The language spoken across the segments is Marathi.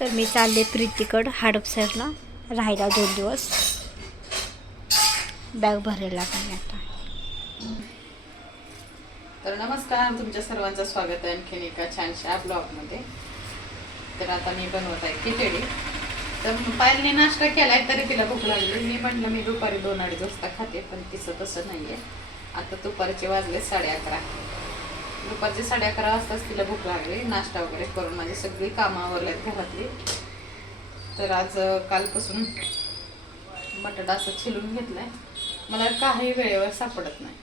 तर मी चालले प्रीतीकडं हडपसरला राहायला 2 दिवस. बॅग भरायला लागली आता. तर नमस्कार, तुमच्या सर्वांचं स्वागत आहे आणखीन एका छानशा ब्लॉगमध्ये. तर आता मी बनवत आहे खिचडी. तर पायलने नाश्ता केलाय तरी तिला भूक लागली. मी म्हटलं मी दुपारी 2-2:30 वाजता खाते, पण तिचं तसं नाही आहे. आता दुपारचे वाजले 11:30. दुपारचे 11:30 वाजताच तिला भूक लागली. नाश्ता वगैरे करून माझी सगळी कामं आवरल्यात घरातली. तर आज कालपासून बटाटा असं छिलून घेतलाय. मला काही वेळेवर सापडत नाही.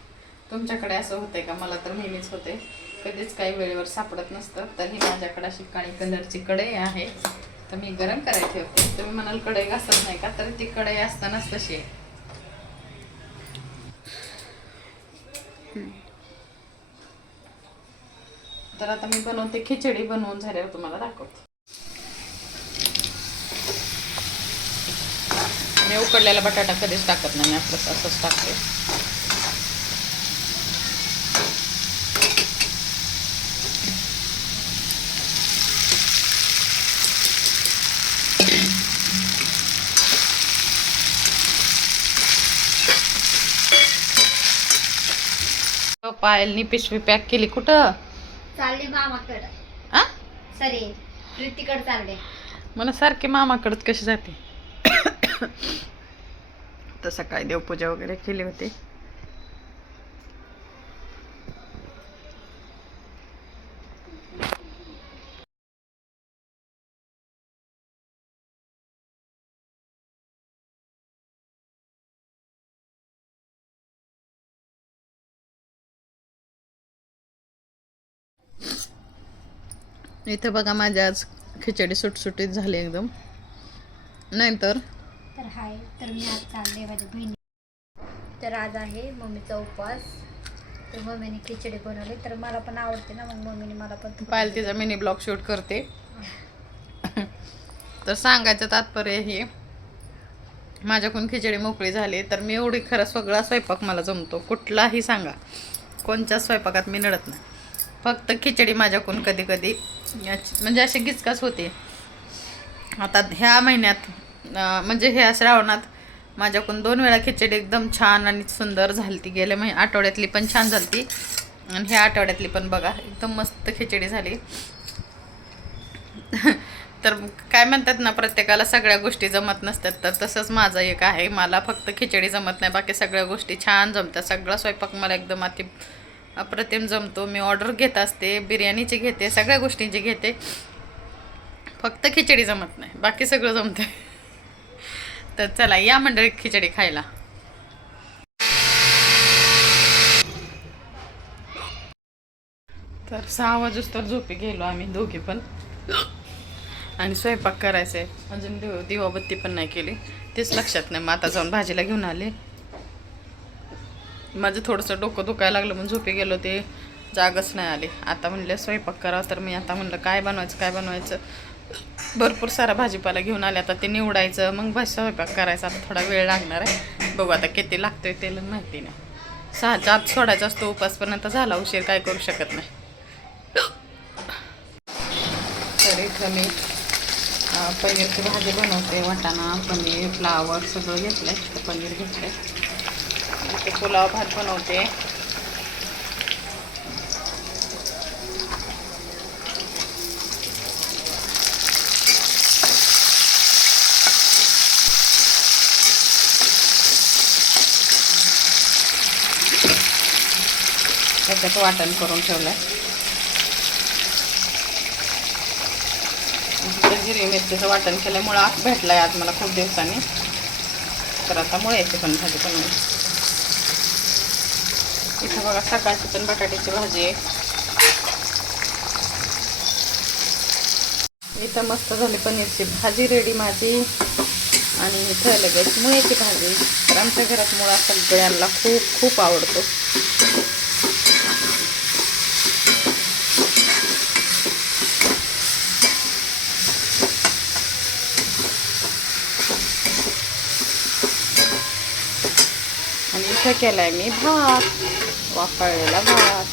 तुमच्याकडे असं होतंय का? मला तर नेहमीच होते, कधीच काही वेळेवर सापडत नसतं. तर ही माझ्याकडे अशी काळी कलरची कढई आहे. तर मी गरम करायला ठेवते. तुम्ही म्हणाल कढई घासत नाही का? तर ती कढई असतानाच तशी आहे. तर आता मी बनवते खिचडी. बनवून झाल्यावर तुम्हाला दाखवते. मी उकडलेला बटाटा कधीच टाकत नाही, मी आपलं असंच टाकते. पायलनी पिशवी पॅक केली. कुठं चालले मामाकडं? आ सरे प्रीतीकडे चालले. मला सारखे मामाकडच कशी जाते. तर सकाळी देवपूजा वगैरे केली होती. इथं बघा माझी आज खिचडी सुटसुटीत झाली एकदम. नंतर तर हाय, तर मी आज चालले माझ्या बहिणी. तर आज आहे मम्मीचा उपवास. तर मम्मीने खिचडी बनवली. तर मला पण आवडते ना, मग मम्मीने मला पण पायल तिचा मिनी ब्लॉग शूट करते. तर सांगायचं तात्पर्य हे, माझ्याकडून खिचडी मोकळी झाली. तर मी एवढी खरं सगळा स्वयंपाक मला जमतो. कुठलाही सांगा, कोणत्या स्वयंपाकात मी नडत नाही. फक्त खिचडी माझ्याकडून कधी कधी म्हणजे अशी गिचकाच होते. आता ह्या महिन्यात म्हणजे ह्या श्रावणात माझ्याकडून 2 वेळा खिचडी एकदम छान आणि सुंदर झाली. गेल्या आठवड्यातली पण छान झाली आणि ह्या आठवड्यातली पण बघा एकदम मस्त खिचडी झाली. तर काय म्हणतात ना, प्रत्येकाला सगळ्या गोष्टी जमत नसतात. तर तसंच माझं एक आहे, मला फक्त खिचडी जमत नाही, बाकी सगळ्या गोष्टी छान जमतात. सगळा स्वयंपाक मला एकदम अप्रतिम जमतो. मी ऑर्डर घेत असते, बिर्याणीची घेते, सगळ्या गोष्टींची घेते. फक्त खिचडी जमत नाही, बाकी सगळं जमते. तर चला या मंडळी खिचडी खायला. तर 6 वाजूस तर झोपी गेलो आम्ही दोघी पण. आणि स्वयंपाक करायचा आहे अजून. दिवाबत्ती पण नाही केली, तेच लक्षात नाही. मग आता जाऊन भाजीला घेऊन आले. माझं थोडंसं डोकं दुखायला लागलं म्हणून झोपी गेलो, ते जागच नाही आली. आता म्हणलं स्वयंपाक करावं. तर मी आता म्हणलं काय बनवायचं. भरपूर सारा भाजीपाला घेऊन आले. आता ते निवडायचं, मग स्वयंपाक करायचा. आता थोडा वेळ लागणार आहे. बघू आता किती लागतोय त्याला माहिती नाही. 6च्या आत सोडायचा असतो उपास, पण आता झाला उशीर, काय करू शकत नाही. तर इथं मी पनीरची भाजी बनवते. वाटाणा, पनीर, फ्लावर सगळं घेतलं आहे. तर पनीर घेतलं आहे. इथे पुलाव भात बनवते. त्याच्यात वाटण करून ठेवलं आहे. हिरवी मिरचीचं वाटण केल्यामुळं आत भेटलं आहे आज मला खूप दिवसांनी. तर आता मुळ्याची पण भाजी बनवली. इथं बघा सकाळची पण बटाट्याची भाजी आहे. इथं मस्त झाली पनीरची भाजी रेडी माझी. आणि इथं लगेच मुळ्याची भाजी. तर आमच्या घरात मुळा सगळ्यांना खूप खूप आवडतो. आणि इथं केलाय मी भात, वाफळलेला भात.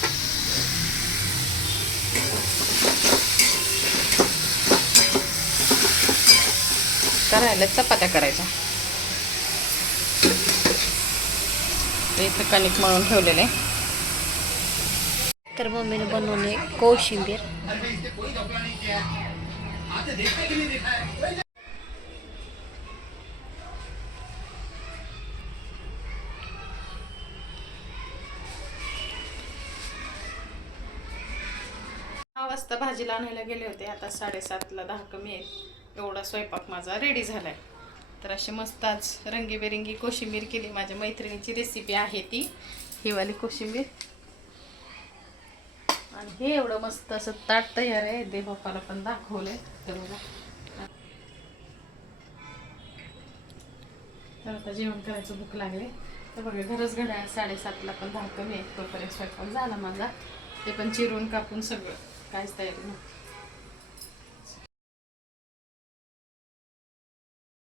आता राहिल्या चपात्या करायच्या. इथं कणिक मळून ठेवलेले. तर मम्मीने बनवले कोशिंबीर. वाजता भाजीला आणायला गेले होते. आता 7:30ला 10 कमी आहेत. एवढा स्वयंपाक माझा रेडी झालाय. तर अशी मस्त आज रंगीबेरंगी कोशिंबीर केली. माझ्या मैत्रिणीची रेसिपी आहे ती, ही वाली कोशिंबीर. आणि हे एवढं मस्त असं ताट तयार आहे. देवबापाला पण दाखवलंय. तर बघा, तर आता जेवण करायचं, भूक लागले. तर बघा, घरच घड्याळ 7:30ला पण 10 कमी आहेत. तोपर्यंत स्वयंपाक झाला माझा. ते पण चिरून कापून सगळं काहीच तयारी नव्हती.